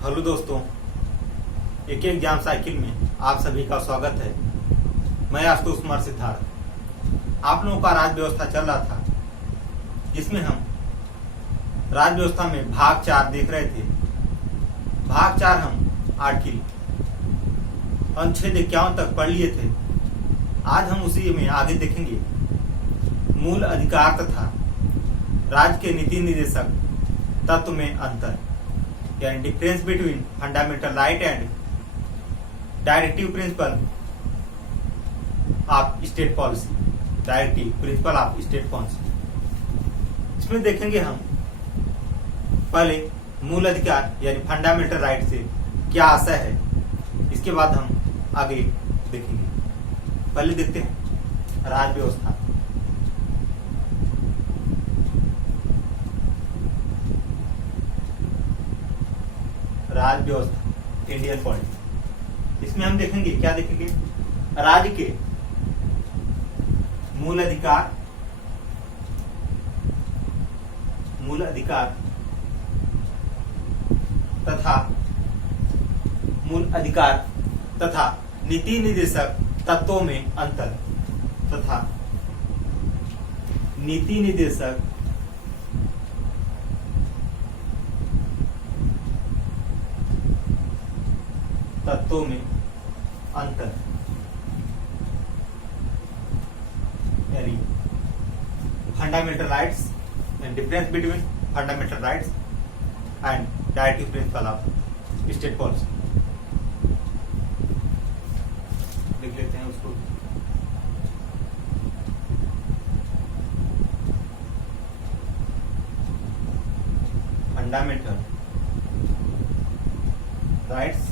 Hello दोस्तों, एक exam cycle में आप सभी का स्वागत है। मैं आशुतोष कुमार सिद्धार्थ। आप लोगों का राज्य व्यवस्था चल रहा था, जिसमें हम राज्य व्यवस्था में भाग 4 देख रहे थे। भाग 4 हम आर्टिकल अनुच्छेद 51 तक पढ़ लिए थे। आज हम उसी में आगे देखेंगे मूल अधिकार तथा राज्य के नीति निर्देशक तत्व में अंतर, यानी difference between fundamental right and directive principle of state policy. Directive principle of state policy, इसमें देखेंगे हम पहले मूल अधिकार यानी फंडामेंटल राइट से क्या आशय है, इसके बाद हम आगे देखेंगे। पहले देखते हैं राज्य व्यवस्था। राज्य व्यवस्था, इंडियन पॉलिटी। इसमें हम देखेंगे, क्या देखेंगे, राज्य के मूल अधिकार तथा नीति निर्देशक तत्वों में अंतर तथा नीति निर्देशक तत्वों में अंतर, यानी fundamental rights and difference between fundamental rights and directive principle of state policy. देख लेते हैं उसको। Fundamental rights,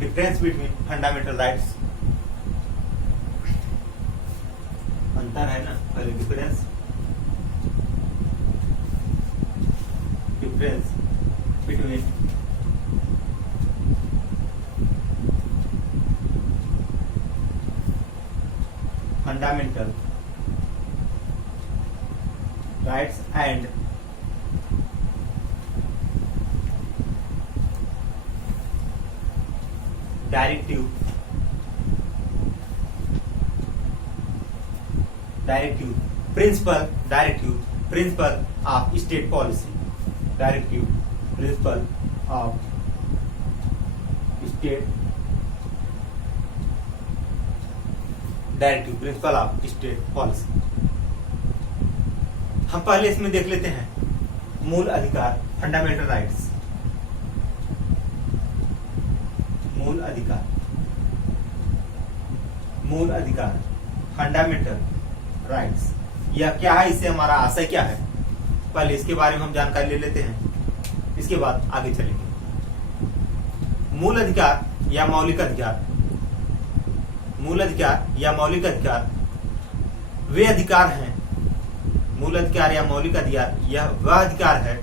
difference between fundamental rights, अंतर है ना, पहले difference between fundamental rights and directive principle of state policy. Directive principle of state policy. हम पहले इसमें देख लेते हैं मूल अधिकार, फंडामेंटल राइट्स। मूल अधिकार फंडामेंटल राइट्स, यह क्या है, इससे हमारा आशय क्या है, पहले इसके बारे में हम जानकारी ले लेते हैं, इसके बाद आगे चलेंगे। मूल अधिकार या मौलिक अधिकार वे अधिकार हैं। मूल अधिकार या मौलिक अधिकार यह वह अधिकार है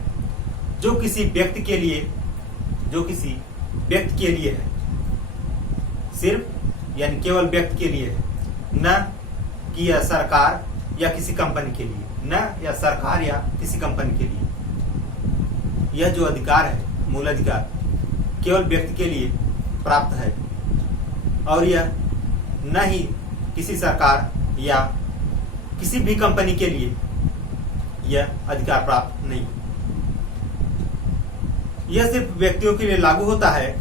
जो किसी व्यक्ति के लिए है, सिर्फ यानी केवल व्यक्ति के लिए है, न कि यह सरकार या किसी कंपनी के लिए, यह जो अधिकार है, मूल अधिकार, केवल व्यक्ति के लिए प्राप्त है और यह न ही किसी सरकार या किसी भी कंपनी के लिए यह अधिकार प्राप्त नहीं। यह सिर्फ व्यक्तियों के लिए लागू होता है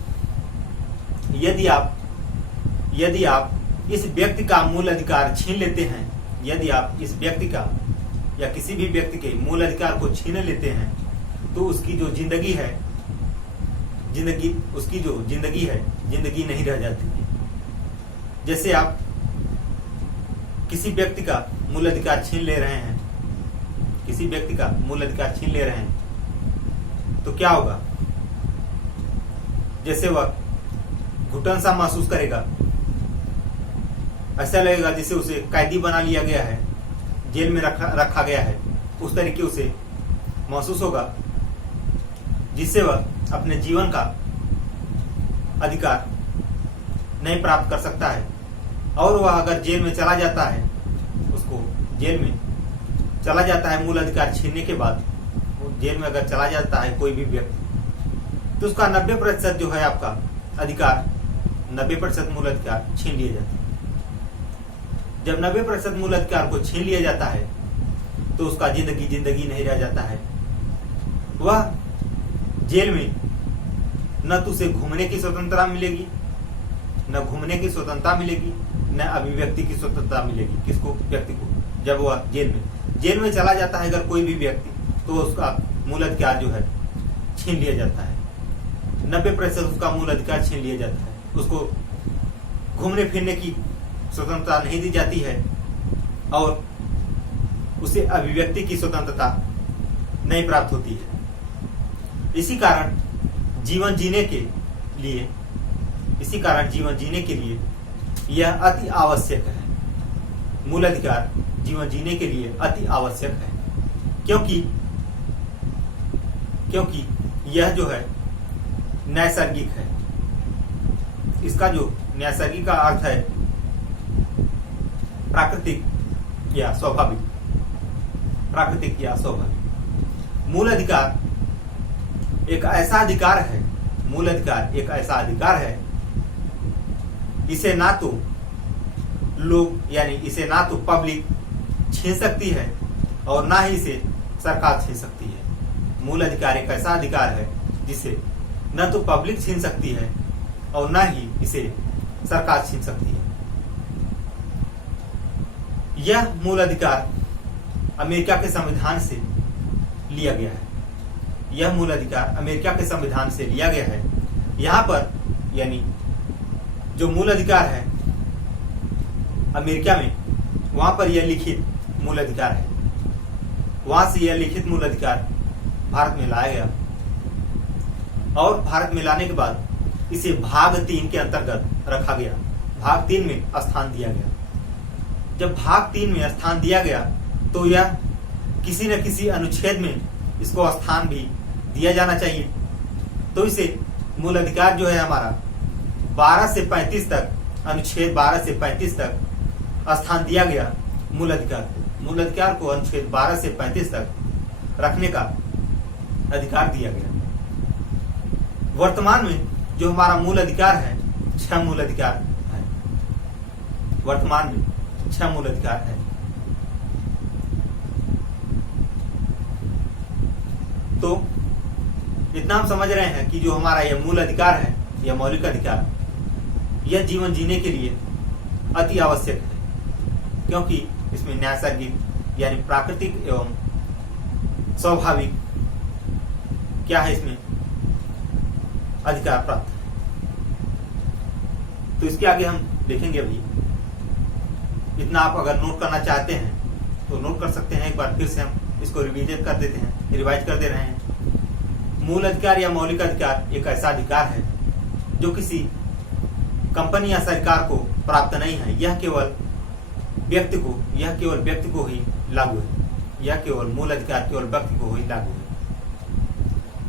यदि आप इस व्यक्ति का मूल अधिकार छीन लेते हैं। यदि आप इस व्यक्ति का या किसी भी व्यक्ति के मूल अधिकार को छीन लेते हैं तो उसकी जो जिंदगी है, जिंदगी नहीं रह जाती है। जैसे आप किसी व्यक्ति का मूल अधिकार छीन ले रहे हैं, तो क्या होगा, जैसे वह घुटन सा महसूस करेगा, ऐसा लगेगा जैसे उसे कैदी बना लिया गया है, जेल में रखा गया है, उस तरीके उसे महसूस होगा, जिससे वह अपने जीवन का अधिकार नहीं प्राप्त कर सकता है। और वह अगर जेल में चला जाता है, उसको जेल में चला जाता है मूल अधिकार छीनने के बाद, जेल में अगर चला जाता है कोई भी व्यक्ति, तो उसका 90% जो है आपका अधिकार, 90% मूल अधिकार छीन लिए जाते हैं। जब 90% मूल अधिकार को छीन लिया जाता है तो उसका जिंदगी नहीं रह जाता है। वह जेल में न तो उसे घूमने की स्वतंत्रता मिलेगी, न घूमने की स्वतंत्रता मिलेगी, न अभिव्यक्ति की स्वतंत्रता मिलेगी। किसको? व्यक्ति को। जब वह जेल में चला जाता है अगर कोई भी व्यक्ति, तो उसका मूल अधिकार जो है छीन लिया जाता है। 90% उसका मूल अधिकार छीन लिया जाता है। उसको घूमने फिरने की स्वतंत्रता नहीं दी जाती है और उसे अभिव्यक्ति की स्वतंत्रता नहीं प्राप्त होती है। इसी कारण जीवन जीने के लिए यह अति आवश्यक है। मूल अधिकार जीवन जीने के लिए अति आवश्यक है, क्योंकि यह जो है नैसर्गिक है। इसका जो नैसर्गिक का अर्थ है प्राकृतिक या स्वाभाविक। मूल अधिकार एक ऐसा अधिकार है, इसे ना तो लोग यानी इसे ना तो पब्लिक छीन सकती है और ना ही इसे सरकार छीन सकती है। मूल अधिकार एक ऐसा अधिकार है जिसे न तो पब्लिक छीन सकती है और ना ही इसे सरकार छीन सकती है। यह मूल अधिकार अमेरिका के संविधान से लिया गया है। यहाँ पर यानी जो मूल अधिकार है अमेरिका में, वहां पर यह लिखित मूल अधिकार है। वहां से यह लिखित मूल अधिकार भारत में लाया गया और भारत में लाने के बाद इसे भाग 3 के अंतर्गत रखा गया। भाग 3 में स्थान दिया गया। जब भाग 3 में स्थान दिया गया तो यह किसी न किसी अनुच्छेद में इसको स्थान भी दिया जाना चाहिए। तो इसे मूल अधिकार जो है हमारा 12 से 35 तक, अनुच्छेद 12 से 35 तक स्थान दिया गया मूल अधिकार को अनुच्छेद 12 से 35 तक रखने का अधिकार दिया गया। वर्तमान में जो हमारा मूल अधिकार है 6 मूल अधिकार है। वर्तमान में 6 मूल अधिकार है। तो इतना हम समझ रहे हैं कि जो हमारा यह मूल अधिकार है, यह मौलिक अधिकार, यह जीवन जीने के लिए अति आवश्यक है, क्योंकि इसमें नैसर्गिक यानी प्राकृतिक एवं स्वाभाविक क्या है, इसमें अधिकार प्राप्त है। तो इसके आगे हम देखेंगे। अभी इतना आप अगर नोट करना चाहते हैं तो नोट कर सकते हैं। एक बार फिर से हम इसको रिवाइज कर दे रहे हैं। मूल अधिकार या मौलिक अधिकार एक ऐसा अधिकार है जो किसी कंपनी या सरकार को प्राप्त नहीं है। यह केवल व्यक्ति को ही लागू है। यह केवल मूल अधिकार केवल व्यक्ति को ही लागू है।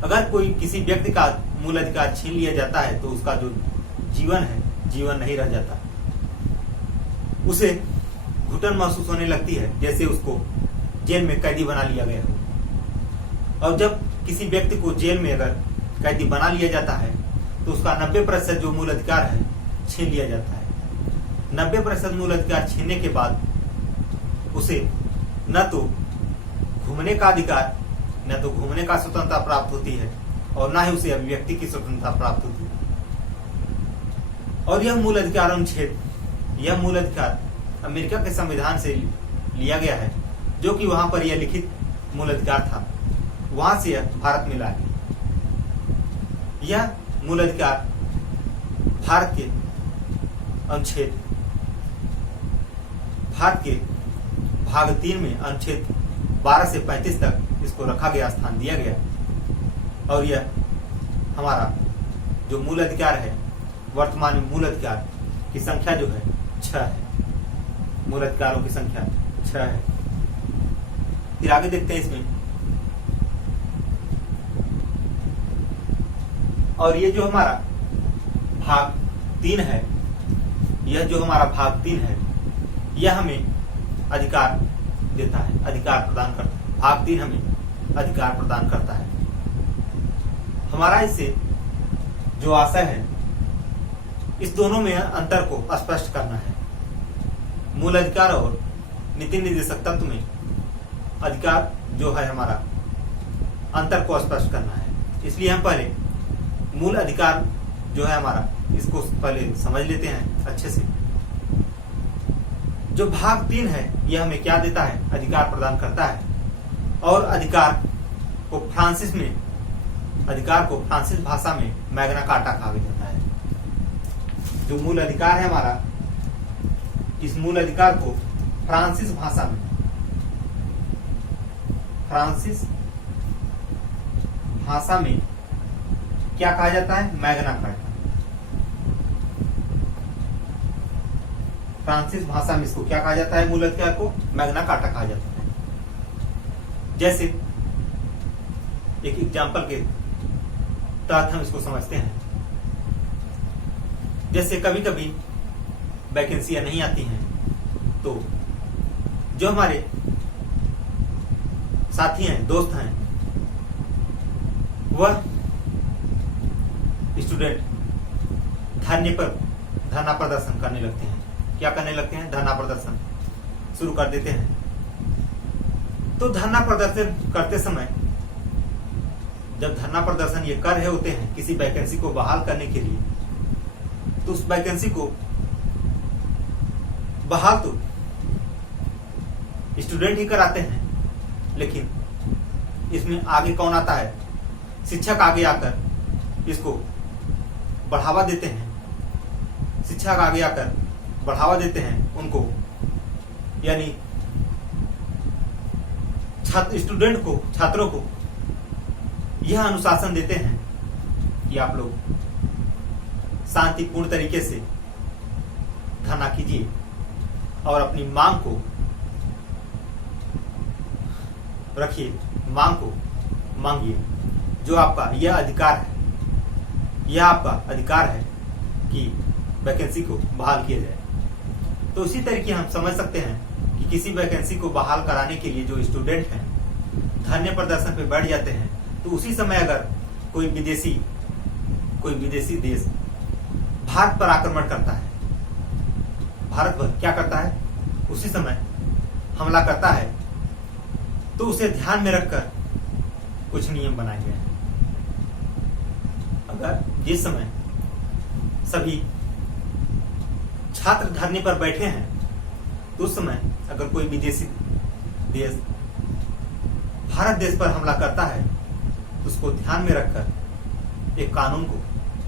अगर कोई किसी व्यक्ति का मूल अधिकार छीन लिया जाता है तो उसका जो जीवन नहीं रह जाता। उसे घुटन महसूस होने लगती है, जैसे उसको जेल में कैदी बना लिया गया हो। और जब किसी व्यक्ति को जेल में अगर कैदी बना लिया जाता है तो उसका 90% जो मूल अधिकार है छीन लिया जाता है। 90% मूल अधिकार छीनने के बाद उसे न तो घूमने का अधिकार, न तो घूमने का स्वतंत्रता प्राप्त होती है और न ही उसे अभिव्यक्ति की स्वतंत्रता प्राप्त होती है। और यह मूल अधिकार अनुच्छेद, यह मूल अधिकार अमेरिका के संविधान से लिया गया है, जो कि वहां पर यह लिखित मूल अधिकार था, वहां से यह भारत में लाया गया। यह मूल अधिकार भारत के भाग 3 में अनुच्छेद 12 से 35 तक इसको रखा गया, स्थान दिया गया। और यह हमारा जो मूल अधिकार है, वर्तमान में मूल अधिकार की संख्या जो है 6 है। मूल अधिकारों की संख्या 6 है। फिर आगे देखते हैं इसमें। और ये जो हमारा भाग 3 है, यह जो हमारा भाग 3 है, यह हमें अधिकार देता है, अधिकार प्रदान करता है। भाग 3 हमें अधिकार प्रदान करता है। हमारा इससे जो आशय है, इस दोनों में अंतर को स्पष्ट करना है। मूल अधिकार और नीति निर्देशक तत्व में अधिकार जो है हमारा, अंतर को स्पष्ट करना है। इसलिए हम पहले मूल अधिकार जो है हमारा, इसको पहले समझ लेते हैं अच्छे से। जो भाग 3 है, यह हमें क्या देता है? अधिकार प्रदान करता है। और अधिकार को फ्रांसीस भाषा में मैग्ना कार्टा कहा जाता है। जो मूल अधिकार है हमारा, इस मूल अधिकार को फ्रांसीस भाषा में क्या कहा जाता है? Magna carta. फ्रांसीस भाषा में इसको क्या कहा जाता है? मूल अधिकार को मैग्ना कार्टा कहा जाता है। जैसे एक एग्जाम्पल के तहत हम इसको समझते हैं। जैसे कभी कभी वैकेंसियां नहीं आती हैं, तो जो हमारे साथी हैं, दोस्त हैं, वह स्टूडेंट धरना प्रदर्शन करने लगते हैं। क्या करने लगते हैं? धरना प्रदर्शन शुरू कर देते हैं। तो धरना प्रदर्शन करते समय, जब धरना प्रदर्शन ये कर रहे होते हैं किसी वैकेंसी को बहाल करने के लिए, तो उस वैकेंसी को बहाल तो स्टूडेंट ही कराते हैं, लेकिन इसमें आगे कौन आता है? शिक्षक आगे आकर इसको बढ़ावा देते हैं। शिक्षक आगे आकर बढ़ावा देते हैं उनको, यानी छात्रों को यह अनुशासन देते हैं कि आप लोग शांतिपूर्ण तरीके से धरना कीजिए और अपनी मांग को रखिए, मांग को मांगिए। जो आपका यह अधिकार है, यह आपका अधिकार है कि वैकेंसी को बहाल किया जाए। तो इसी तरीके हम समझ सकते हैं कि किसी वैकेंसी को बहाल कराने के लिए जो स्टूडेंट हैं धरने प्रदर्शन पे बैठ जाते हैं, तो उसी समय अगर कोई विदेशी देश भारत पर आक्रमण करता है, भारत पर क्या करता है? उसी समय हमला करता है, तो उसे ध्यान में रखकर कुछ नियम बनाए गए हैं। अगर जिस समय सभी छात्र धरने पर बैठे हैं, तो उस समय अगर कोई विदेशी देश भारत देश पर हमला करता है, तो उसको ध्यान में रखकर एक कानून को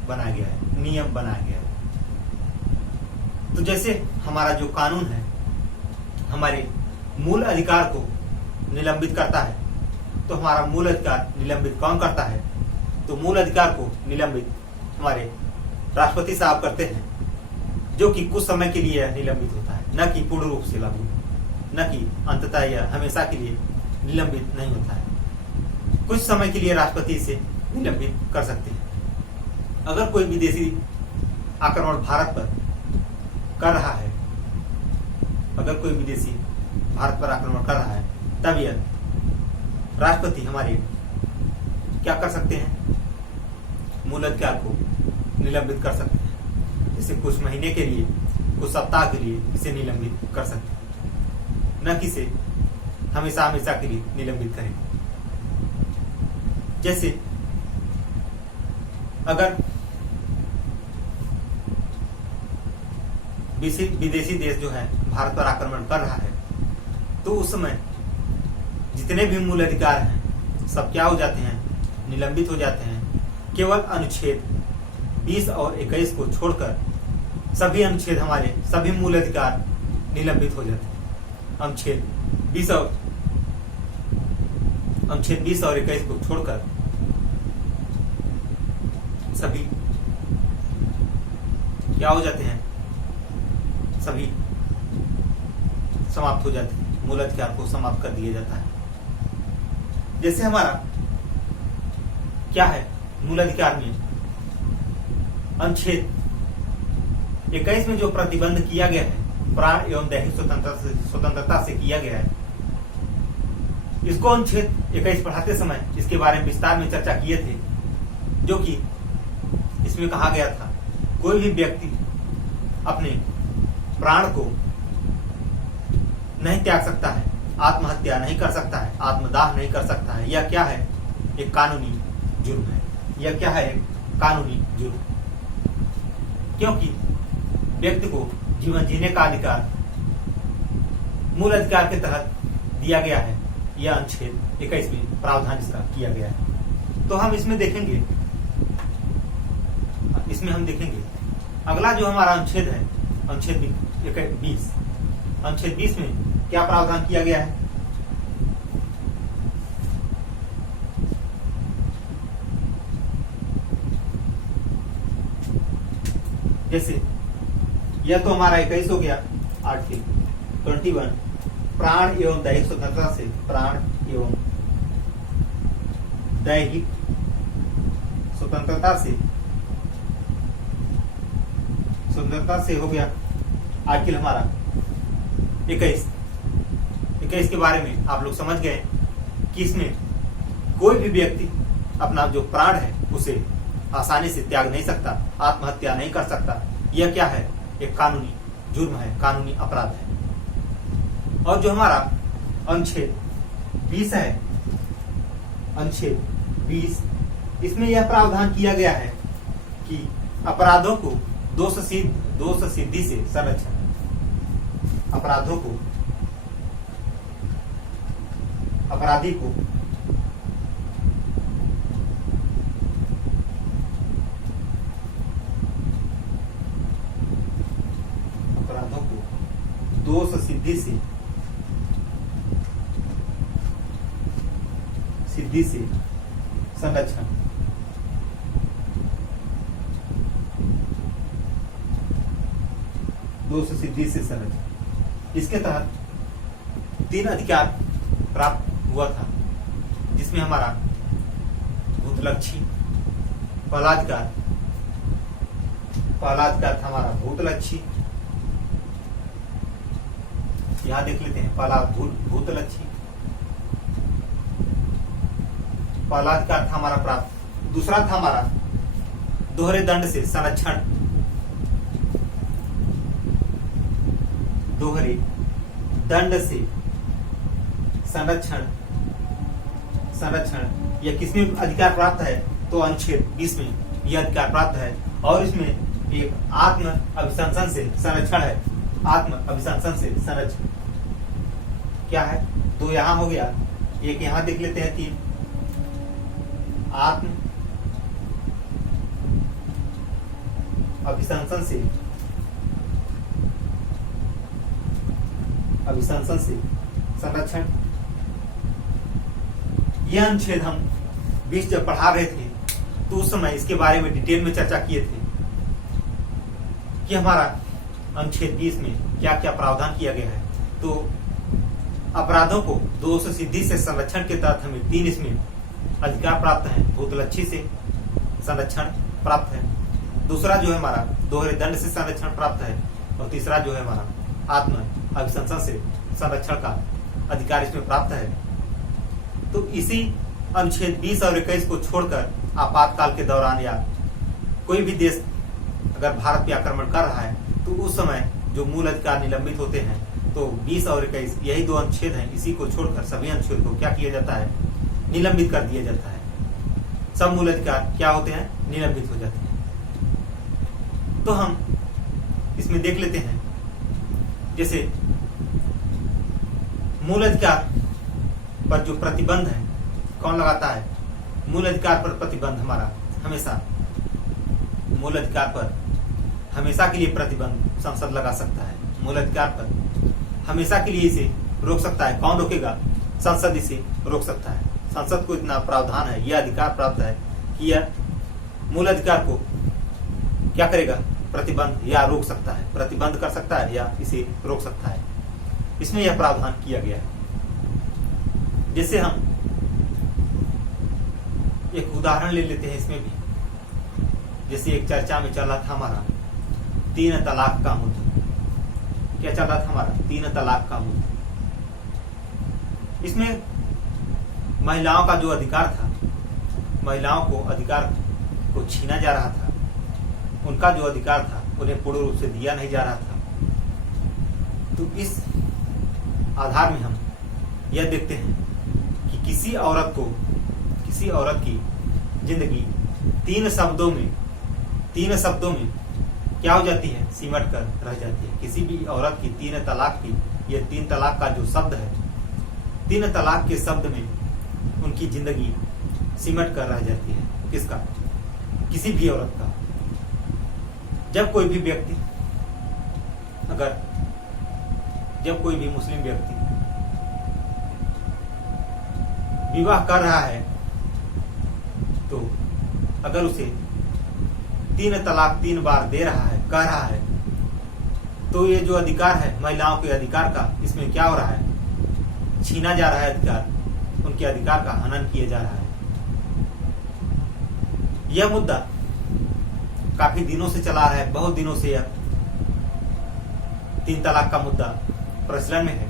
बनाया गया है, नियम बनाया गया है। तो जैसे हमारा जो कानून है हमारे मूल अधिकार को निलंबित करता है, तो हमारा मूल अधिकार निलंबित कौन करता है? तो मूल अधिकार को निलंबित हमारे राष्ट्रपति साहब करते हैं, जो कि कुछ समय के लिए निलंबित होता है, न कि पूर्ण रूप से लागू, न कि अंततः या हमेशा के लिए निलंबित नहीं होता है। कुछ समय के लिए राष्ट्रपति इसे निलंबित कर सकते हैं। अगर कोई विदेशी आक्रमण भारत पर कर रहा है, अगर कोई विदेशी भारत पर आक्रमण कर रहा है, तब यह राष्ट्रपति हमारे क्या कर सकते हैं? मूल अधिकार को निलंबित कर सकते हैं। जैसे कुछ महीने के लिए, कुछ सप्ताह के लिए इसे निलंबित कर सकते हैं, न कि इसे हमेशा के लिए निलंबित करें। जैसे अगर विदेशी देश जो है भारत पर आक्रमण कर रहा है, तो उस समय जितने भी मूल अधिकार हैं सब क्या हो जाते हैं? निलंबित हो जाते हैं। केवल अनुच्छेद 20 और 21 को छोड़कर सभी अनुच्छेद, हमारे सभी मूल अधिकार निलंबित हो जाते हैं। अनुच्छेद 20 और 21 को छोड़कर सभी क्या हो जाते हैं? सभी समाप्त हो जाते हैं, मूल अधिकार को समाप्त कर दिया जाता है। जैसे हमारा क्या है मूल अधिकार में अनुच्छेद 21 में जो प्रतिबंध किया गया है, प्राण एवं दैहिक स्वतंत्रता से किया गया है, इसको अनुच्छेद 21 पढ़ाते समय इसके बारे में विस्तार में चर्चा किए थे, जो कि इसमें कहा गया था कोई भी व्यक्ति अपने प्राण को नहीं त्याग सकता है, आत्महत्या नहीं कर सकता है, आत्मदाह नहीं कर सकता है। यह क्या है? एक कानूनी जुर्म है। यह क्या है? एक कानूनी जुर्म। क्योंकि व्यक्ति को जीवन जीने का अधिकार मूल अधिकार के तहत दिया गया है। यह अनुच्छेद 21 में प्रावधान इसका किया गया है। तो हम इसमें देखेंगे अगला जो हमारा अनुच्छेद है, अनुच्छेद 20। अनुच्छेद 20 में क्या प्रावधान किया गया है? जैसे यह तो हमारा 21 हो गया। आर्टिकल 21 प्राण एवं दैहिक स्वतंत्रता से, प्राण एवं दैहिक स्वतंत्रता से हो गया। आर्टिकल हमारा 21 के बारे में आप लोग समझ गए कि इसमें कोई भी व्यक्ति अपना जो प्राण है उसे आसानी से त्याग नहीं सकता, आत्महत्या नहीं कर सकता। यह क्या है? एक कानूनी जुर्म है, कानूनी अपराध है। और जो हमारा अनुच्छेद 20 है, अनुच्छेद 20, इसमें यह प्रावधान किया गया है कि अपराधों को दोष सिद्धि से संरक्षण, अपराधी को दोष सिद्धि से संरक्षण, दोष सिद्धि से संरक्षण। इसके तहत 3 अधिकार प्राप्त हुआ था, जिसमें हमारा भूतलक्षी पहला अधिकार था हमारा भूतलक्षी। यहां देख लेते हैं, पहला भूतलक्षी पहला अधिकार था हमारा प्राप्त। दूसरा था हमारा दोहरे दंड से संरक्षण, दोहरे दंड से संरक्षण। यह किसमें अधिकार प्राप्त है? तो अनुच्छेद 20 में यह अधिकार प्राप्त है। और इसमें एक आत्म अभिशंसन से संरक्षण है, आत्म अभिशंसन से संरक्षण क्या है? 2 यहां हो गया, एक यहां देख लेते हैं 3। आत्म अभिशंसन से संरक्षण। यह अनुच्छेद हम 20 जब पढ़ा रहे थे तो उस समय इसके बारे में डिटेल में चर्चा किए थे कि हमारा अनुच्छेद 20 में क्या क्या प्रावधान किया गया है। तो अपराधों को दोष सिद्धि से संरक्षण के तहत हमें 3 इसमें अधिकार प्राप्त है। भूतलक्षी से संरक्षण प्राप्त है, दूसरा जो है हमारा दोहरे दंड से संरक्षण प्राप्त है, और तीसरा जो है हमारा आत्म अभिशंसन से संरक्षण का अधिकार इसमें प्राप्त है। तो इसी अनुच्छेद 20 और 21 को छोड़कर आपातकाल के दौरान या कोई भी देश अगर भारत पे आक्रमण कर रहा है तो उस समय जो मूल अधिकार निलंबित होते हैं, तो 20 और 21 यही 2 अनुच्छेद हैं। इसी को छोड़कर सभी अनुच्छेद को क्या किया जाता है? निलंबित कर दिया जाता है। सब मूल अधिकार क्या होते हैं? निलंबित हो जाते हैं। तो हम इसमें देख लेते हैं, जैसे मूल अधिकार पर जो प्रतिबंध है कौन लगाता है? मूल अधिकार पर प्रतिबंध हमारा हमेशा, मूल अधिकार पर हमेशा के लिए प्रतिबंध संसद लगा सकता है। मूल अधिकार पर हमेशा के लिए इसे रोक सकता है। कौन रोकेगा? संसद इसे रोक सकता है। संसद को इतना प्रावधान है, यह अधिकार प्राप्त है कि यह मूल अधिकार को क्या करेगा? प्रतिबंध या रोक सकता है, प्रतिबंध कर सकता है या इसे रोक सकता है। इसमें यह प्रावधान किया गया है। जैसे हम एक उदाहरण ले लेते हैं इसमें भी, जैसे एक चर्चा में चल रहा था हमारा 3 तलाक का मुद्दा। क्या चल रहा था हमारा? 3 तलाक का मुद्दा। इसमें महिलाओं का जो अधिकार था, महिलाओं को अधिकार को छीना जा रहा था। उनका जो अधिकार था उन्हें पूर्ण रूप से दिया नहीं जा रहा था। तो इस आधार में हम यह देखते हैं कि किसी औरत की जिंदगी तीन शब्दों में क्या हो जाती है, सिमट कर रह जाती है। किसी भी औरत की तीन तलाक का जो शब्द है, तीन तलाक के शब्द में उनकी जिंदगी सिमट कर रह जाती है। किसका? किसी भी औरत का। जब कोई भी मुस्लिम व्यक्ति विवाह कर रहा है तो अगर उसे तीन तलाक 3 बार कह रहा है तो ये जो अधिकार है महिलाओं के अधिकार का, इसमें क्या हो रहा है? छीना जा रहा है अधिकार, उनके अधिकार का हनन किया जा रहा है। यह मुद्दा काफी दिनों से चला रहा है, बहुत दिनों से यह 3 तलाक का मुद्दा प्रचलन में है।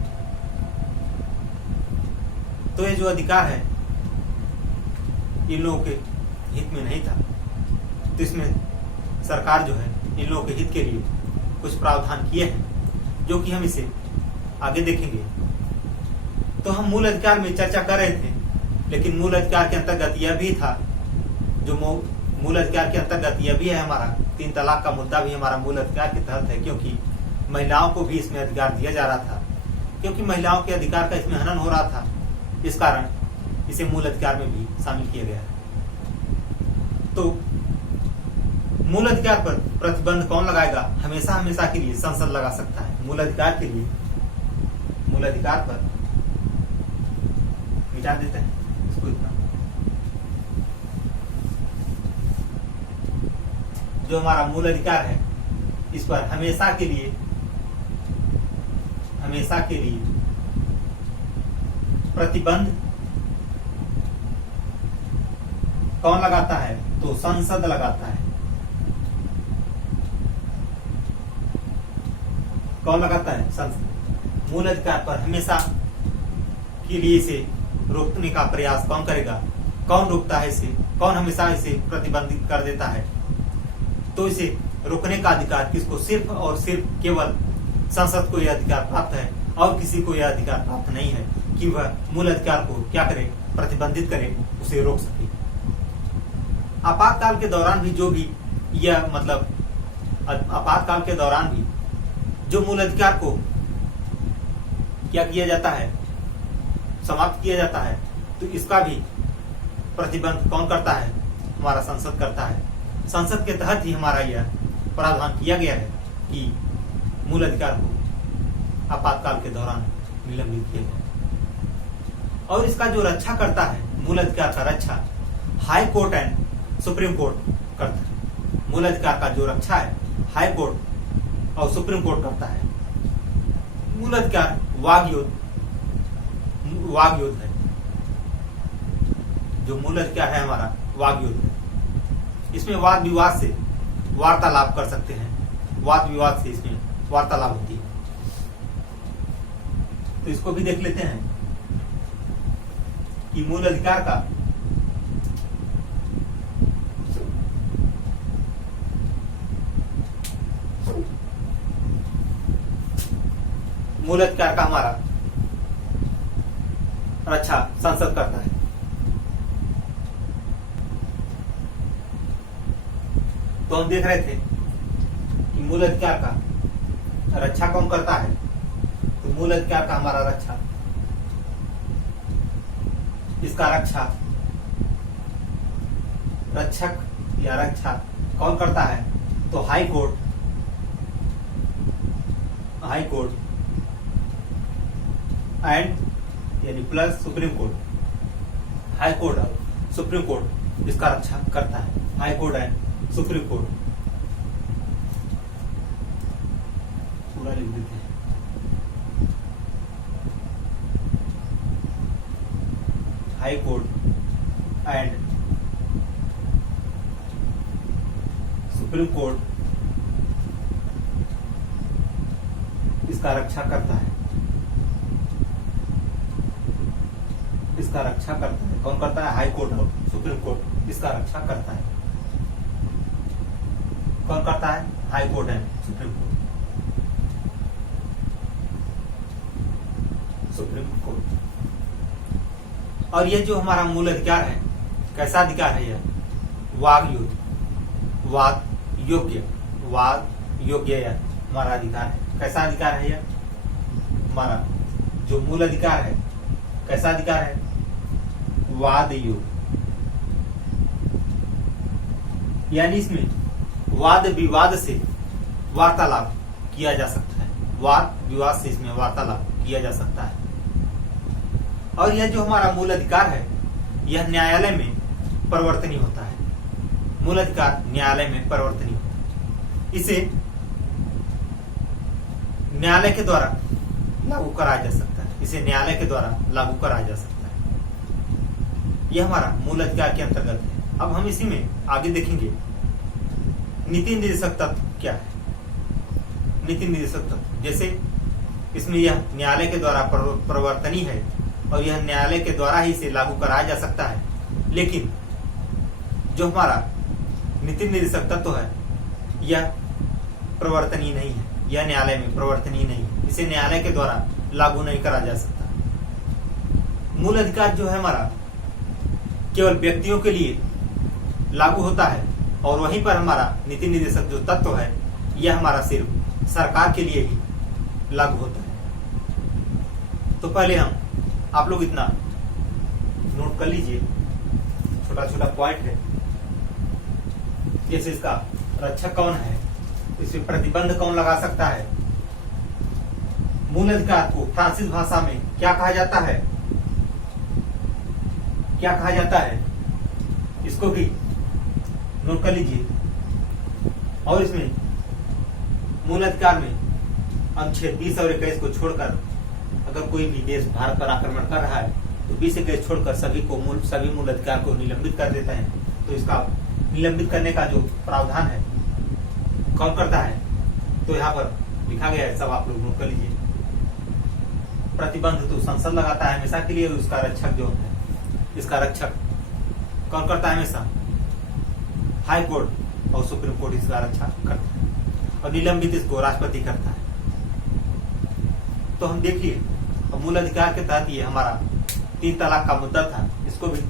तो ये जो अधिकार है इन लोगों के हित में नहीं था, तो इसमें सरकार जो है इन लोगों के हित के लिए कुछ प्रावधान किए हैं, जो कि हम इसे आगे देखेंगे। तो हम मूल अधिकार में चर्चा कर रहे थे, लेकिन मूल अधिकार के अंतर्गत यह भी था, जो मूल अधिकार के अंतर्गत यह भी है हमारा 3 तलाक का मुद्दा भी हमारा मूल अधिकार के तहत है, क्योंकि महिलाओं को भी इसमें अधिकार दिया जा रहा था, क्योंकि महिलाओं के अधिकार का इसमें हनन हो रहा था। इस कारण इसे मूल अधिकार में भी शामिल किया गया है। तो मूल अधिकार पर प्रतिबंध कौन लगाएगा? हमेशा के लिए संसद लगा सकता है। मूल अधिकार के लिए, मूल अधिकार पर मिटा देते हैं इसको। इतना जो हमारा मूल अधिकार है, इस पर हमेशा के लिए प्रतिबंध कौन लगाता है? तो संसद लगाता है। कौन लगाता है? संसद। मूल अधिकार पर हमेशा के लिए इसे रोकने का प्रयास कौन करेगा? कौन रोकता है इसे? कौन हमेशा इसे प्रतिबंधित कर देता है? तो इसे रोकने का अधिकार किसको? सिर्फ और सिर्फ केवल संसद को यह अधिकार प्राप्त है, और किसी को यह अधिकार प्राप्त नहीं है कि वह मूल अधिकार को क्या करे? प्रतिबंधित करे, उसे रोक सके। आपातकाल के दौरान भी आपातकाल के दौरान भी जो मूल अधिकार को क्या किया जाता है? समाप्त किया जाता है, तो इसका भी प्रतिबंध कौन करता है? हमारा संसद करता है। संसद के तहत ही हमारा यह प्रावधान किया गया है कि मूल अधिकार को आपातकाल के दौरान निलंबित किया जाए। और इसका जो रक्षा करता है, मूल अधिकार का रक्षा, high court and supreme court करता है। मूल अधिकार का जो रक्षा है, हाई कोर्ट और सुप्रीम कोर्ट करता है। मूल अधिकार वाग युद्ध है। जो मूल अधिकार है हमारा वाग युद्ध है। इसमें वाद विवाद से वार्तालाप कर सकते हैं। वाद विवाद से इसमें वार्तालाप होती है। तो इसको भी देख लेते हैं कि मूल अधिकार का हमारा रक्षा संसद करता है। तो हम देख रहे थे कि मूल अधिकार का रक्षा कौन करता है? तो मूल अधिकार का हमारा रक्षा, इसका रक्षक या रक्षा कौन करता है? तो हाई कोर्ट एंड यानी plus supreme court. High court और सुप्रीम कोर्ट इसका रक्षा करता है। High court and supreme court पूरा लिख देते हैं। High court and supreme court इसका रक्षा करता है। इसका रक्षा करता है। कौन करता है? हाई कोर्ट और सुप्रीम कोर्ट इसका रक्षा करता है। कौन करता है? हाई कोर्ट है, सुप्रीम कोर्ट। Supreme court. और ये जो हमारा मूल अधिकार है, कैसा अधिकार है यह? वाद योग्य यह हमारा अधिकार है। कैसा अधिकार है यह? हमारा जो मूल अधिकार है, कैसा अधिकार है? वाद योग्य। यानी इसमें वाद विवाद से वार्तालाप किया जा सकता है। वाद विवाद से इसमें वार्तालाप किया जा सकता है। और यह जो हमारा मूल अधिकार है, यह न्यायालय में परिवर्तनीय होता है। मूल अधिकार न्यायालय में परिवर्तनीय होता है। इसे न्यायालय के द्वारा लागू कराया जा सकता है। इसे न्यायालय के द्वारा लागू कराया जा सकता है। यह हमारा मूल अधिकार के अंतर्गत है। अब हम इसी में आगे देखेंगे नीति निर्देशक तत्व क्या है। नीति निर्देशक तत्व, जैसे इसमें यह न्यायालय के द्वारा परिवर्तनीय है और यह न्यायालय के द्वारा ही इसे लागू कराया जा सकता है। लेकिन जो हमारा नीति निर्देशक तत्व है, यह परिवर्तनीय नहीं है। यह न्यायालय में परिवर्तनीय नहीं है। इसे न्यायालय के द्वारा लागू नहीं करा जा सकता। मूल अधिकार जो है हमारा केवल व्यक्तियों के लिए लागू होता है और वहीं पर हमारा नीति निर्देशक जो तत्व है, यह हमारा सिर्फ सरकार के लिए ही लागू होता है। तो पहले हम आप लोग इतना नोट कर लीजिए, छोटा छोटा पॉइंट है। जैसे इसका रक्षक कौन है, इसमें प्रतिबंध कौन लगा सकता है, मूल अधिकार को फ्रांसीसी भाषा में क्या कहा जाता है, क्या कहा जाता है, इसको भी नोट कर लीजिए। और इसमें मूल अधिकार में अनुच्छेद 20 और 21 को छोड़कर अगर कोई भी देश भारत पर आक्रमण कर रहा है तो 20-21 छोड़कर सभी मूल अधिकार को निलंबित कर देते हैं। तो इसका निलंबित करने का जो प्रावधान है कौन करता है, तो यहाँ पर लिखा गया है, सब आप लोग नोट कर लीजिए। प्रतिबंध तो संसद लगाता है हमेशा के लिए। उसका रक्षक जो है, इसका रक्षक कौन करता है? हमेशा हाई कोर्ट और सुप्रीम कोर्ट इसका रक्षा करता है और निलंबित इसको राष्ट्रपति करता है। तो हम देखिए, अब मूल अधिकार के तहत ये हमारा 3 तलाक का मुद्दा था, इसको भी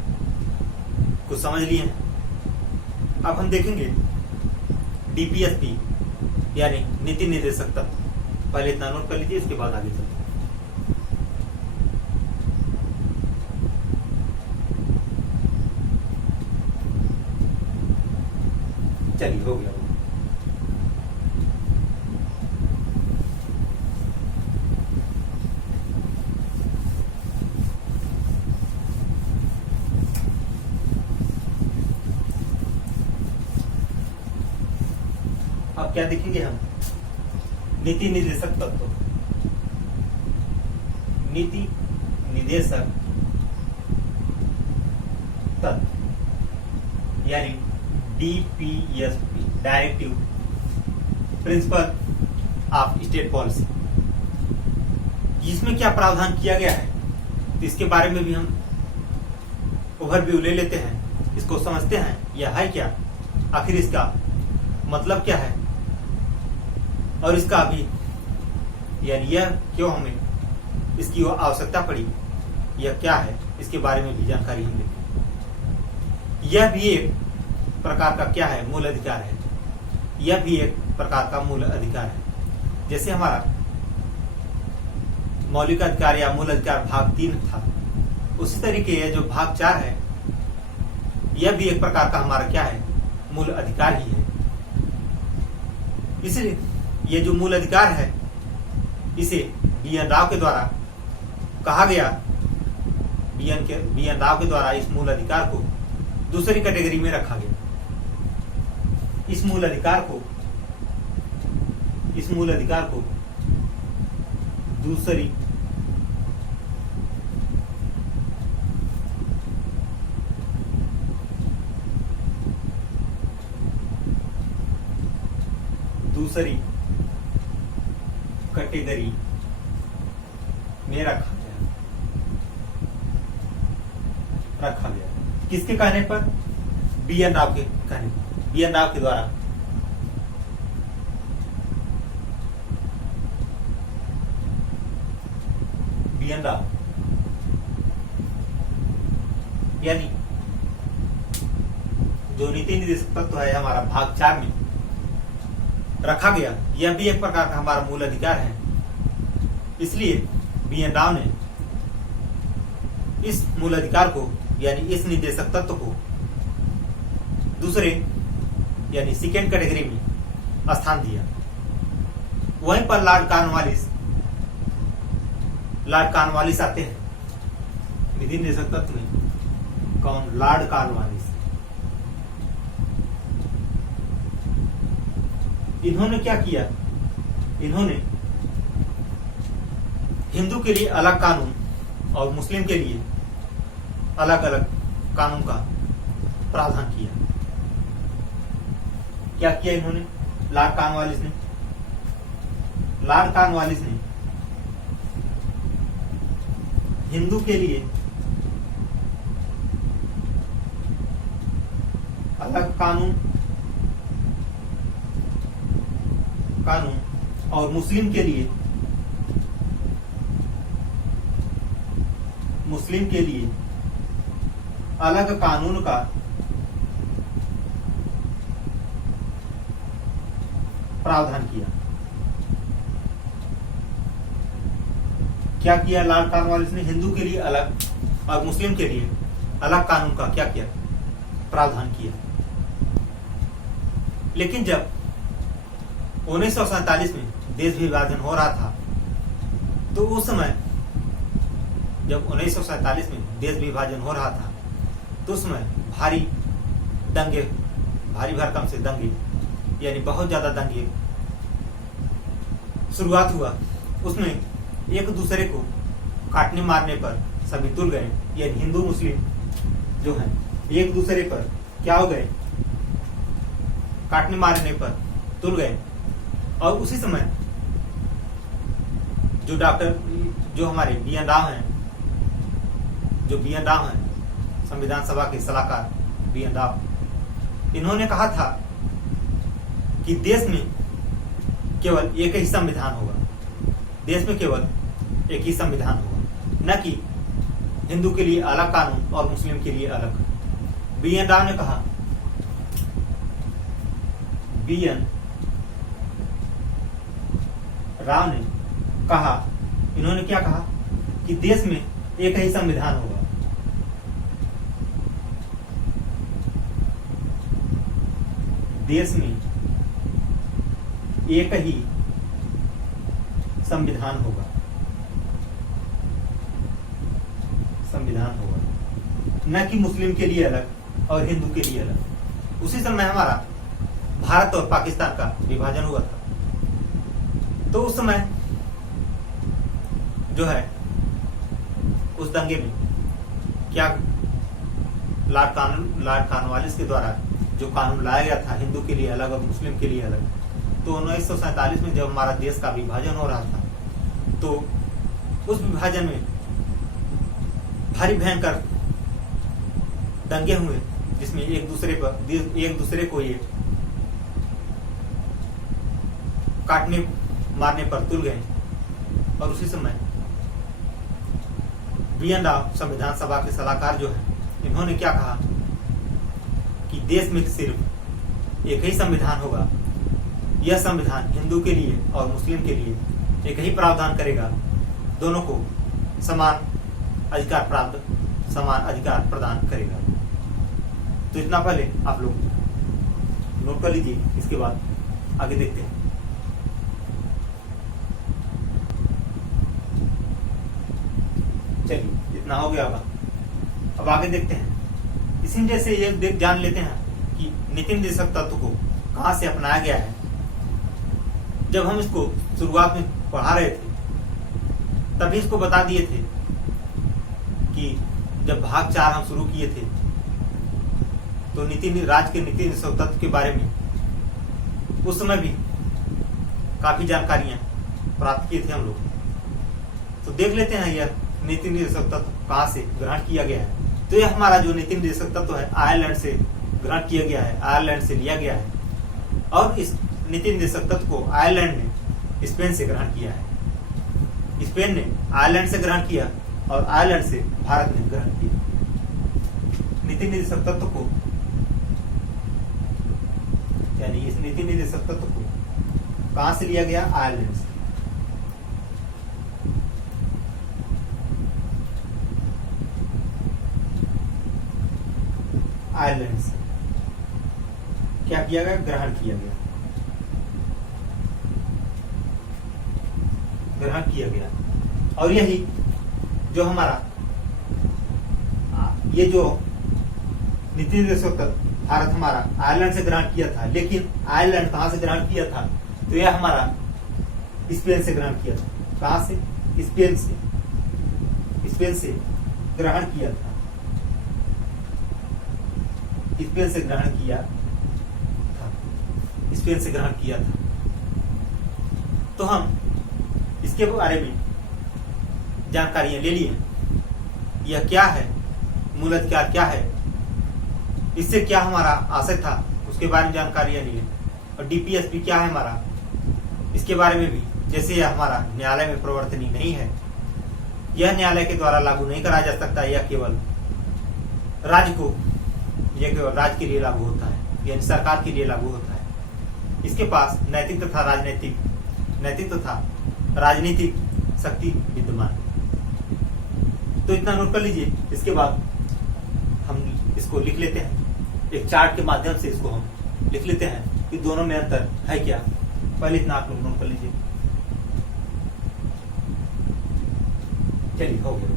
कुछ समझ लिए। अब हम देखेंगे डीपीएसपी यानी नीति निर्देशक तत्व। पहले इतना नोट कर लीजिए, इसके बाद आगे चलते हैं। चलिए, हो गया। अब क्या देखेंगे हम? नीति निर्देशक तत्व। नीति निर्देशक तत्व यानी DPSP, directive principle of state policy. इसमें क्या प्रावधान किया गया है, तो इसके बारे में भी हम ओवरव्यू ले लेते हैं। इसको समझते हैं, यह है क्या, आखिर इसका मतलब क्या है और इसका अभी यानी यह क्यों हमें इसकी आवश्यकता पड़ी, यह क्या है, इसके बारे में भी जानकारी हम लेंगे। यह भी एक प्रकार का क्या है, मूल अधिकार है। यह भी एक प्रकार का मूल अधिकार है। जैसे हमारा मौलिक अधिकार या मूल अधिकार भाग 3 था, उसी तरीके यह जो भाग 4 है, यह भी एक प्रकार का हमारा क्या है, मूल अधिकार ही है। इसलिए ये जो मूल अधिकार है, इसे बी.एन. राव के द्वारा कहा गया। बी.एन. राव के द्वारा इस मूल अधिकार को दूसरी कैटेगरी में रखा गया। इस मूल अधिकार को दूसरी कैटेगरी में रखा गया। किसके कहने पर? बी.एन. राव के कहने पर। बी.एन. राव के द्वारा बीएन राव, यानी जो नीति निर्देशक तत्व है हमारा भाग 4 में रखा गया, यह भी एक प्रकार का हमारा मूल अधिकार है। इसलिए बीएन राव ने इस मूल अधिकार को यानी इस निर्देशक तत्व को दूसरे यानी सेकेंड कैटेगरी में स्थान दिया। वहीं पर लॉर्ड कॉर्नवालिस आते हैं नीति निर्देशक तत्व में। कौन? Lord Cornwallis. इन्होंने क्या किया? इन्होंने हिंदू के लिए अलग कानून और मुस्लिम के लिए अलग अलग कानून का प्रावधान किया। क्या किया इन्होंने? लॉर्ड कॉर्नवालिस ने हिंदू के लिए अलग कानून और मुस्लिम के लिए अलग कानून का प्रावधान किया। क्या किया लॉर्ड कॉर्नवालिस ने? हिंदू के लिए अलग और मुस्लिम के लिए अलग कानून का क्या किया? प्रावधान किया। लेकिन जब 1947 में देश विभाजन हो रहा था, तो उस समय जब 1947 में देश विभाजन हो रहा था, तो उस समय भारी भरकम से दंगे यानी बहुत ज्यादा दंगे शुरुआत हुआ। उसमें एक दूसरे को काटने मारने पर सभी तुल गए, यानी हिंदू मुस्लिम जो हैं एक दूसरे पर क्या हो गए? काटने मारने पर तुल गए। और उसी समय जो हमारे बीएन राव हैं, संविधान सभा के सलाहकार बीएन राव, इन्होंने कहा था कि देश में केवल एक ही संविधान होगा, न कि हिंदू के लिए अलग कानून और मुस्लिम के लिए अलग। बीएन राव ने कहा, इन्होंने क्या कहा कि देश में एक ही संविधान होगा। देश में एक ही संविधान होगा, न कि मुस्लिम के लिए अलग और हिंदू के लिए अलग। उसी समय हमारा भारत और पाकिस्तान का विभाजन हुआ था। तो उस समय जो है उस दंगे में क्या लॉर्ड कॉर्नवालिस के द्वारा जो कानून लाया गया था हिंदू के लिए अलग और मुस्लिम के लिए अलग, तो 1947 में जब हमारा देश का विभाजन हो रहा था, तो उस विभाजन में भारी भयंकर दंगे हुए, जिसमें एक दूसरे को ये काटने मारने पर तुल गए। और उसी समय बीएन राव संविधान सभा के सलाहकार जो है, इन्होंने क्या कहा कि देश में सिर्फ एक ही संविधान होगा। यह संविधान हिंदू के लिए और मुस्लिम के लिए एक ही प्रावधान करेगा, दोनों को समान अधिकार प्रदान करेगा। तो इतना पहले आप लोग नोट कर लीजिए, इसके बाद आगे देखते हैं। चलिए इतना हो गया होगा, अब आगे देखते हैं। इसी वजह से ये जान लेते हैं कि नीति निर्देशक तत्व को कहां से अपनाया गया है। जब हम इसको शुरुआत में पढ़ा रहे थे, तभी इसको बता दिए थे कि जब भाग 4 हम शुरू किए थे, तो राज्य के नीति निर्देशक तत्व के बारे में उस समय भी काफी जानकारियां प्राप्त किए थे हम लोग। तो देख लेते हैं यह नीति निर्देशक तत्व कहां से ग्रहण किया गया है। तो यह हमारा जो नीति निर्देशक तत्व है आयरलैंड से ग्रहण किया गया है, आयरलैंड से लिया गया है। और इस नीति निर्देशक तत्व को आयरलैंड ने स्पेन से ग्रहण किया है। स्पेन ने आयरलैंड से ग्रहण किया और आयरलैंड से भारत ने ग्रहण किया। नीति निर्देशक तत्व को यानी इस नीति निर्देशक तत्व को कहां से लिया गया? आयरलैंड से। आयरलैंड से क्या किया गया? ग्रहण किया गया, ग्रहण किया गया। और यही जो हमारा ये जो नीति निर्देशक भारत हमारा आयरलैंड से ग्रहण किया था, लेकिन आयरलैंड कहां से ग्रहण किया था? तो यह हमारा स्पेन से ग्रहण किया था। कहां से? स्पेन से। स्पेन से ग्रहण किया था, स्पेन से ग्रहण किया था, स्पेन से ग्रहण किया था। तो हम इसके बारे में जानकारियां ले लिए। यह क्या है, मूलाधिकार क्या है, इससे क्या हमारा आशय था, उसके बारे में जानकारियां लिए। और डीपीएसपी क्या है हमारा, इसके बारे में भी। जैसे यह हमारा न्यायालय में प्रवर्तनीय नहीं है, यह न्यायालय के द्वारा लागू नहीं कराया जा सकता, यह केवल राज्य को, यह केवल राज्य के लिए लागू होता है, यानी सरकार के लिए लागू होता है। इसके पास नैतिक तथा नैतिक तथा राजनीतिक शक्ति विद्यमान है। तो इतना नोट कर लीजिए। इसके बाद हम इसको लिख लेते हैं, एक चार्ट के माध्यम से इसको हम लिख लेते हैं कि दोनों में अंतर है क्या। पहले इतना आप लोग नोट कर लीजिए। चलिए, हो गया।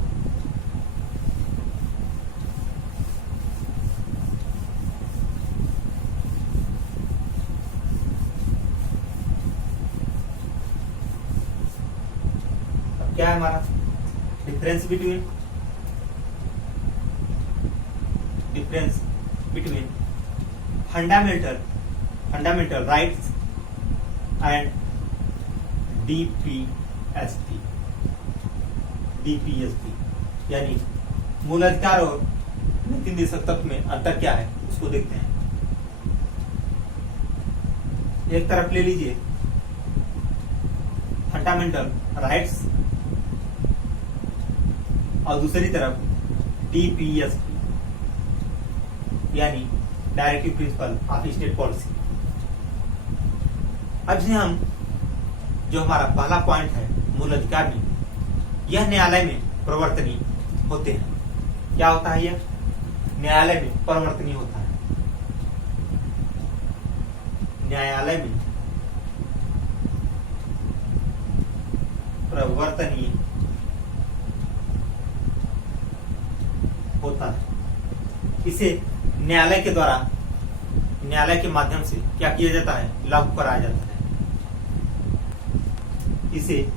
अब क्या है हमारा difference between fundamental rights and DPSP यानी मूलाधिकार और नीति निर्देशक तत्व में अंतर क्या है, उसको देखते हैं। एक तरफ ले लीजिए फंडामेंटल राइट्स और दूसरी तरफ डीपीएसपी यानी directive principle of state policy. अब से हम जो हमारा पहला पॉइंट है मूलाधिकार में, यह न्यायालय में प्रवर्तनीय होते हैं। क्या होता है? यह न्यायालय में प्रवर्तनीय होता है। न्यायालय में प्रवर्तनीय होता है। इसे न्यायालय के द्वारा, न्यायालय के माध्यम से क्या किया जाता है? लागू कराया जाता है। इसे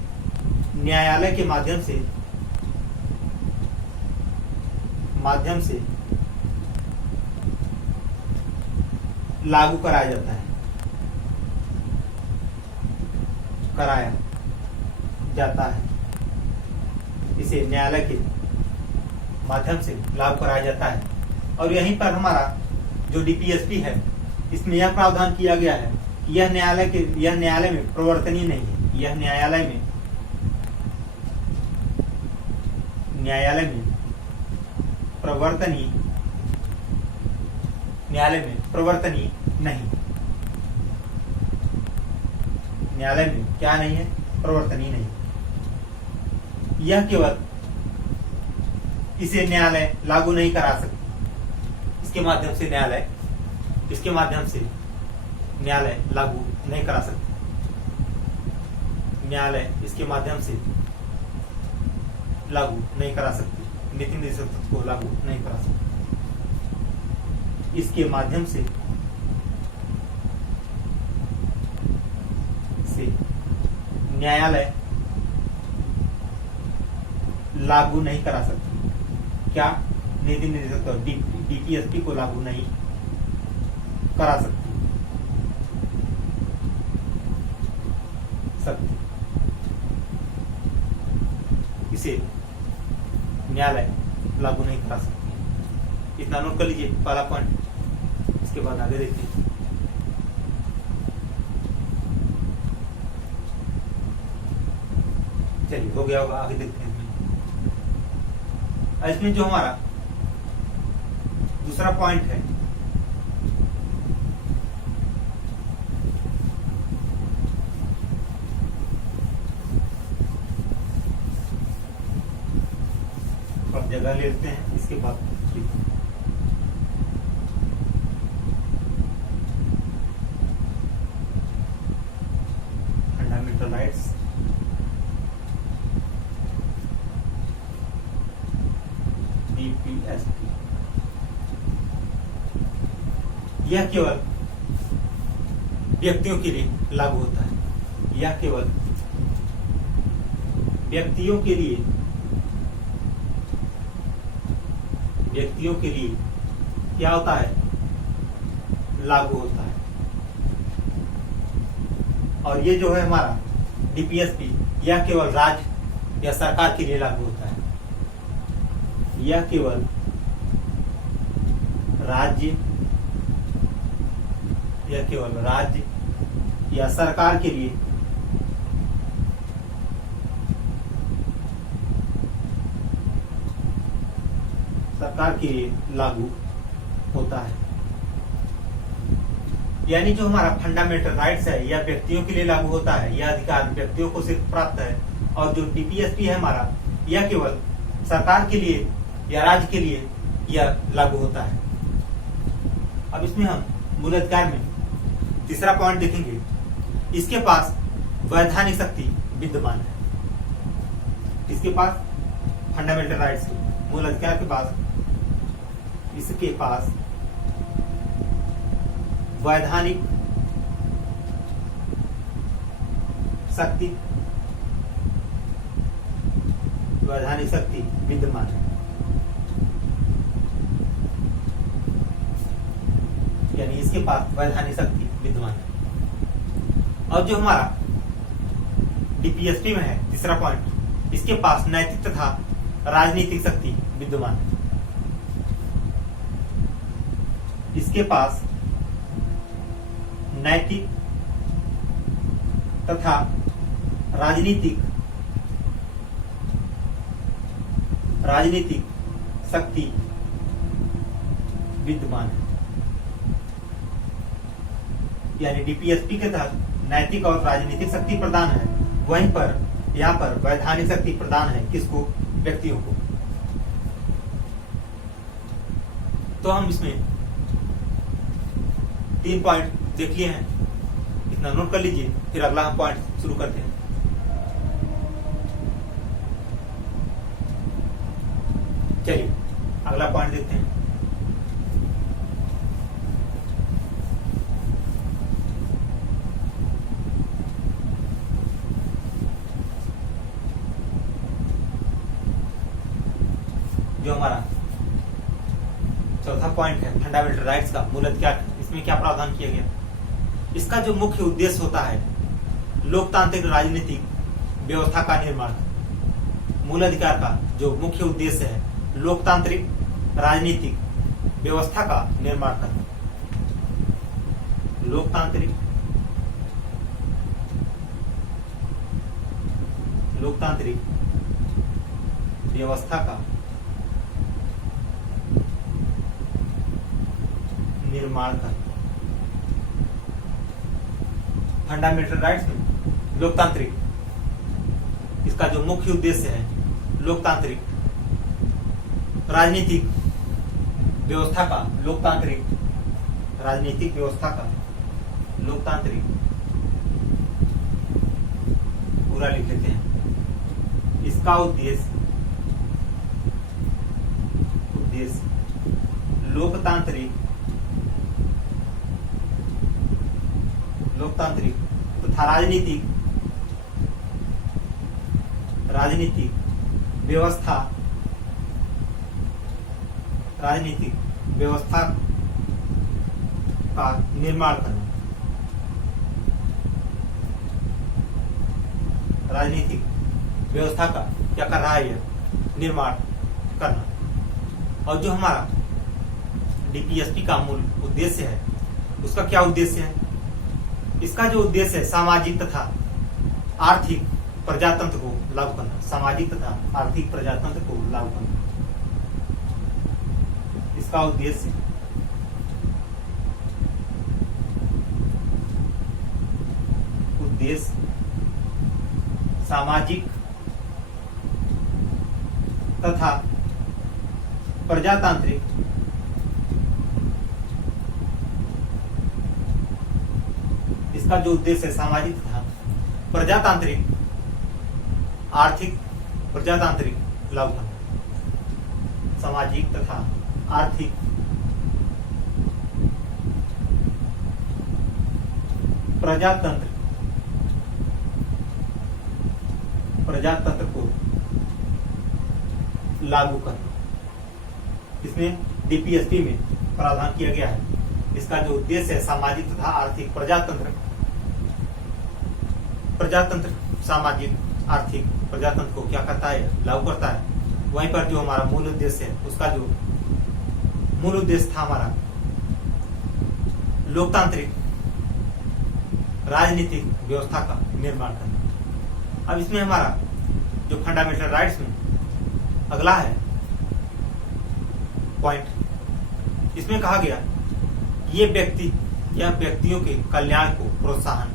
न्यायालय के माध्यम से लागू कराया जाता है, कराया जाता है। इसे न्यायालय के माध्यम से लागू कराया जाता है। और यहीं पर हमारा जो डीपीएसपी है, इसमें यह प्रावधान किया गया है कि यह न्यायालय में प्रवर्तनीय नहीं है। यह न्यायालय में प्रवर्तनीय नहीं। न्यायालय में क्या नहीं है? प्रवर्तनीय नहीं। यह केवल इसे न्यायालय लागू नहीं करा सकता। इसके माध्यम से न्यायालय लागू नहीं करा सकता। न्यायालय इसके माध्यम से लागू नहीं करा सकती, नीति निर्देशक को लागू नहीं करा सकती। इसके माध्यम से न्यायालय लागू नहीं करा सकती। क्या? नीति निर्देशक डीपीएसपी को लागू नहीं करा सकती। इसे न्यायालय लागू नहीं करा सकती। इतना नोट कर लीजिए, पहला पॉइंट। इसके बाद आगे देखते हैं। चलिए हो गया होगा, आगे देखते हैं इसमें जो हमारा दूसरा पॉइंट है, अब जगह लेते हैं, इसके बाद फंडामेंटल राइट्स DPSP, यह केवल व्यक्तियों के लिए लागू होता है। यह केवल व्यक्तियों के लिए क्या होता है, लागू होता है। और ये जो है हमारा DPSP, यह केवल राज्य या सरकार के लिए लागू होता है। यह केवल राज्य या सरकार के लिए लागू होता है। यानी जो हमारा फंडामेंटल राइट्स है, यह व्यक्तियों के लिए लागू होता है, यह अधिकार व्यक्तियों को सिर्फ प्राप्त है। और जो DPSP है हमारा, यह केवल सरकार के लिए या राज्य के लिए यह लागू होता है। अब इसमें हम मूल अधिकार में तीसरा पॉइंट देखेंगे, इसके पास वैधानिक शक्ति विद्यमान है। इसके पास फंडामेंटल राइट्स के मूल अधिकार के पास, इसके पास वैधानिक शक्ति विद्यमान है। यानी इसके पास वैधानिक शक्ति विद्यमान है। और जो हमारा DPSP में है तीसरा पॉइंट, इसके पास नैतिक तथा राजनीतिक शक्ति विद्यमान है। इसके पास नैतिक तथा राजनीतिक शक्ति विद्यमान है। यानी DPSP के तहत नैतिक और राजनीतिक शक्ति प्रदान है, वहीं पर यहाँ पर वैधानिक शक्ति प्रदान है। किसको? व्यक्तियों को। तो हम इसमें 3 पॉइंट देख लिए हैं, इतना नोट कर लीजिए, फिर अगला हम पॉइंट शुरू करते हैं। चलिए अगला पॉइंट देखते हैं। जो हमारा चौथा पॉइंट है फंडामेंटल राइट्स का मूल अधिकार, इसमें क्या प्रावधान किया गया? इसका जो मुख्य उद्देश्य होता है लोकतांत्रिक राजनीतिक व्यवस्था का निर्माण। मूल अधिकार का जो मुख्य उद्देश्य है लोकतांत्रिक राजनीतिक व्यवस्था का निर्माण करना। लोकतांत्रिक व्यवस्था का निर्माण करना। फंडामेंटल राइट्स में लोकतांत्रिक, इसका जो मुख्य उद्देश्य है लोकतांत्रिक राजनीतिक व्यवस्था का, पूरा लिख लेते हैं। इसका उद्देश्य लोकतांत्रिक तथा राजनीतिक व्यवस्था का निर्माण करना। राजनीतिक व्यवस्था का क्या कर रहा है? यह निर्माण करना। और जो हमारा DPSP का मूल उद्देश्य है, उसका क्या उद्देश्य है? इसका जो उद्देश्य है सामाजिक तथा आर्थिक प्रजातंत्र को लागू करना, सामाजिक तथा आर्थिक प्रजातंत्र को लागू करना। इसका उद्देश्य सामाजिक तथा प्रजातांत्रिक इसका जो उद्देश्य है सामाजिक तथा प्रजातांत्रिक आर्थिक प्रजातांत्रिक लागू करना, सामाजिक तथा आर्थिक प्रजातंत्र को लागू करना। इसमें डीपीएसपी में प्रावधान किया गया है। इसका जो उद्देश्य है सामाजिक तथा आर्थिक प्रजातंत्र सामाजिक आर्थिक प्रजातंत्र को क्या करता है, लागू करता है। वहीं पर जो हमारा मूल उद्देश्य है, उसका जो मूल उद्देश्य था हमारा लोकतांत्रिक राजनीतिक व्यवस्था का निर्माण करना। अब इसमें हमारा जो फंडामेंटल राइट्स में अगला है पॉइंट, इसमें कहा गया ये व्यक्ति या व्यक्तियों के कल्याण को प्रोत्साहन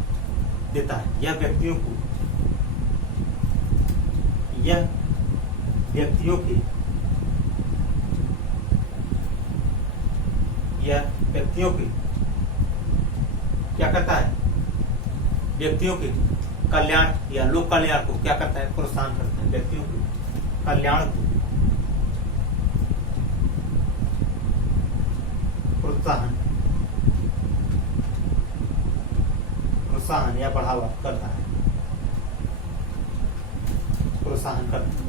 देता है। यह व्यक्तियों के क्या करता है, व्यक्तियों के कल्याण या लोक कल्याण को क्या करता है, प्रोत्साहन करता है। व्यक्तियों के कल्याण को प्रोत्साहन या बढ़ावा करता है,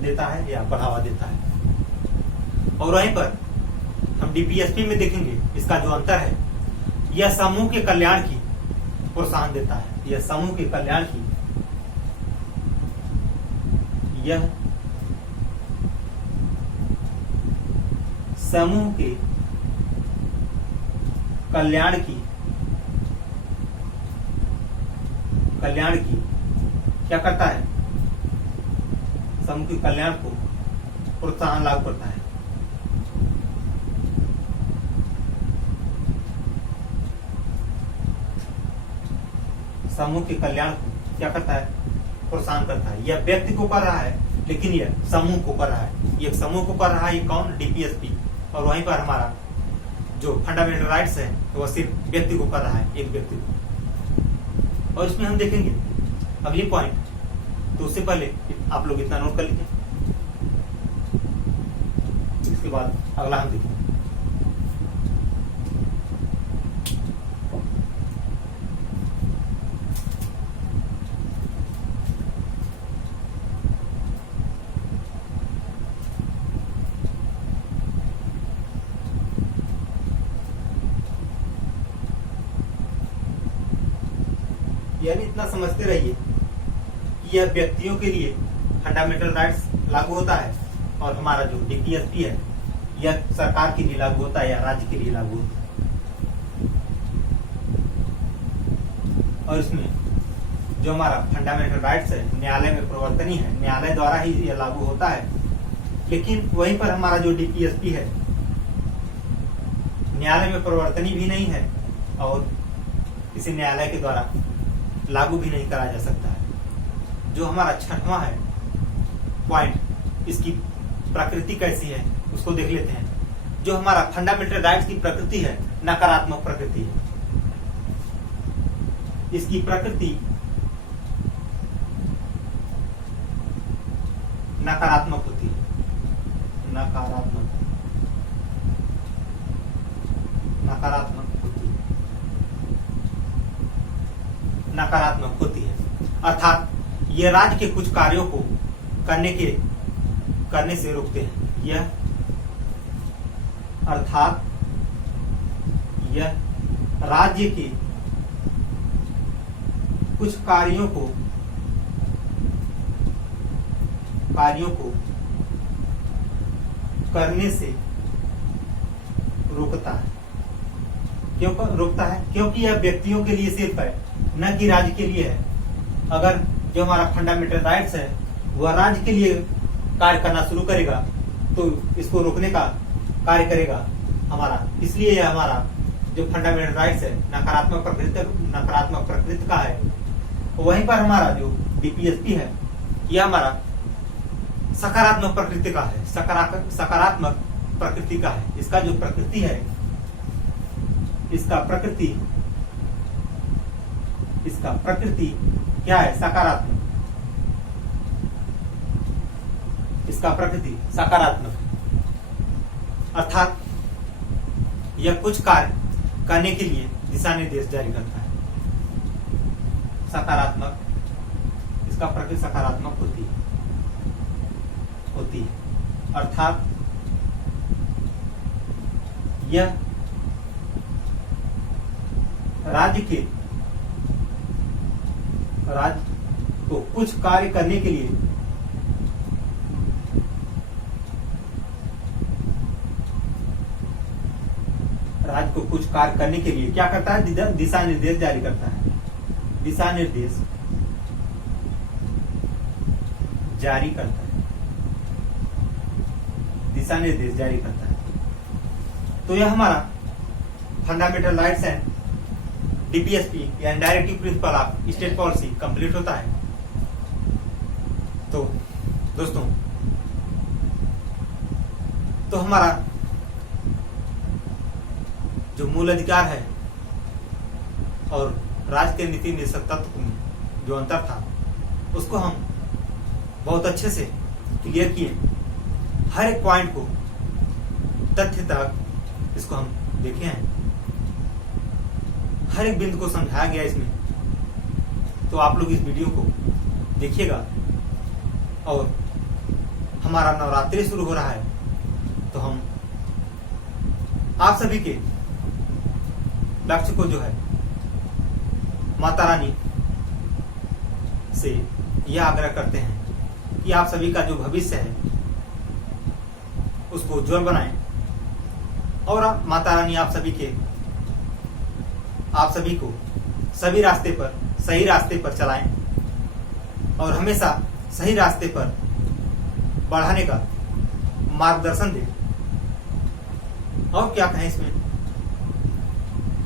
देता है या बढ़ावा देता है। और वहीं पर हम डीपीएसपी में देखेंगे इसका जो अंतर है, यह समूह के कल्याण की प्रोत्साहन देता है। यह समूह के कल्याण की कल्याण की क्या करता है, समूह के कल्याण को प्रोत्साहन लागू करता है। समूह के कल्याण को क्या करता है, प्रोत्साहन करता है। यह व्यक्ति को कर रहा है, लेकिन यह समूह को कर रहा है। यह समूह को कर रहा है, ये कौन, डीपीएसपी। और वहीं पर हमारा जो फंडामेंटल राइट्स है वह सिर्फ व्यक्ति को कर रहा है, एक व्यक्ति को। और इसमें हम देखेंगे अगली पॉइंट, तो उससे पहले आप लोग इतना नोट कर लीजिए, इसके बाद अगला हम देखेंगे। यानी इतना समझते रहिए कि यह व्यक्तियों के लिए फंडामेंटल राइट्स लागू होता है, और हमारा जो डीपीएसपी है यह सरकार के लिए लागू होता है या राज्य के लिए लागू होता है। और इसमें जो हमारा फंडामेंटल राइट्स है न्यायालय में प्रवर्तनीय है, न्यायालय द्वारा ही यह लागू होता है। लेकिन वहीं पर हमारा जो डीपीएसपी है न्यायालय में प्रवर्तनीय भी नहीं है और किसी न्यायालय के द्वारा लागू भी नहीं करा जा सकता है। जो हमारा छठवां है पॉइंट, इसकी प्रकृति कैसी है उसको देख लेते हैं। जो हमारा फंडामेंटल राइट्स की प्रकृति है नकारात्मक प्रकृति है। इसकी प्रकृति नकारात्मक होती है, नकारात्मक होती है। अर्थात ये राज्य के कुछ कार्यों को करने से रोकते हैं। यह राज्य के कुछ कार्यों को करने से रोकता है। क्यों रोकता है? क्योंकि यह व्यक्तियों के लिए सिर्फ है, न कि राज्य के लिए है। अगर जो हमारा फंडामेंटल राइट्स है वह राज्य के लिए कार्य करना शुरू करेगा तो इसको रोकने का कार्य करेगा हमारा। इसलिए यह हमारा जो फंडामेंटल राइट्स है नकारात्मक प्रकृति का है। वहीं पर हमारा जो डीपीएसपी है यह हमारा सकारात्मक प्रकृति का है, सकारात्मक प्रकृति का है। इसका जो प्रकृति है, इसका प्रकृति क्या है? सकारात्मक। इसका प्रकृति सकारात्मक, अर्थात यह कुछ कार्य करने के लिए दिशा निर्देश जारी करता है। सकारात्मक, इसका प्रकृति सकारात्मक होती है, अर्थात यह राज्य को कुछ कार्य करने के लिए क्या करता है? दिशा निर्देश जारी करता है। दिशा निर्देश जारी करता है। दिशा निर्देश जारी करता है। तो यह हमारा फंडामेंटल राइट्स एंड डीपीएसपी या directive principle of state policy complete होता है। तो दोस्तों, तो हमारा जो मूल अधिकार है और राज्य के नीति निदेशक तत्व में जो अंतर था उसको हम बहुत अच्छे से क्लियर किए। हर एक पॉइंट को तथ्य तक इसको हम देखे हैं, हर एक बिंदु को समझाया गया इसमें। तो आप लोग इस वीडियो को देखिएगा। और हमारा नवरात्रि शुरू हो रहा है तो हम आप सभी के लक्ष्य को जो है माता रानी से यह आग्रह करते हैं कि आप सभी का जो भविष्य है उसको उज्जवल बनाएं और माता रानी आप सभी को सभी रास्ते पर, सही रास्ते पर चलाएं और हमेशा सही रास्ते पर बढ़ाने का मार्गदर्शन दें। और क्या कहें इसमें,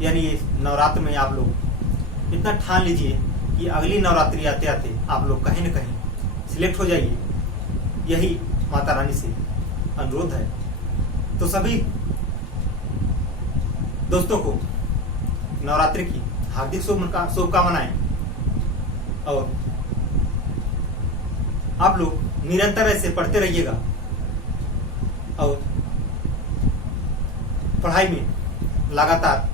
यानी ये नवरात्र में आप लोग इतना ठान लीजिए कि अगली नवरात्रि आते आते आप लोग कहीं न कहीं सिलेक्ट हो जाइए। यही माता रानी से अनुरोध है। तो सभी दोस्तों को नवरात्रि की हार्दिक शुभकामनाएं। और आप लोग निरंतर ऐसे पढ़ते रहिएगा और पढ़ाई में लगातार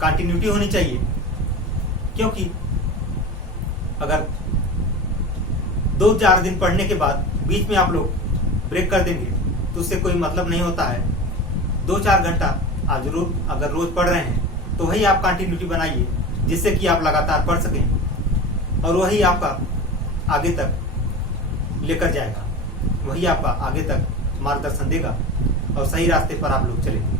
कंटिन्यूटी होनी चाहिए, क्योंकि अगर 2-4 दिन पढ़ने के बाद बीच में आप लोग ब्रेक कर देंगे तो उससे कोई मतलब नहीं होता है। 2-4 घंटा आज अगर रोज पढ़ रहे हैं तो वही आप कंटिन्यूटी बनाइए, जिससे कि आप लगातार पढ़ सकें और वही आपका आगे तक लेकर जाएगा, वही आपका आगे तक मार्गदर्शन देगा और सही रास्ते पर आप लोग चलेंगे।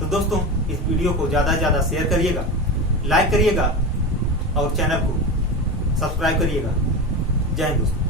तो दोस्तों, इस वीडियो को ज़्यादा से ज़्यादा शेयर करिएगा, लाइक करिएगा और चैनल को सब्सक्राइब करिएगा। जय हिंद दोस्तों।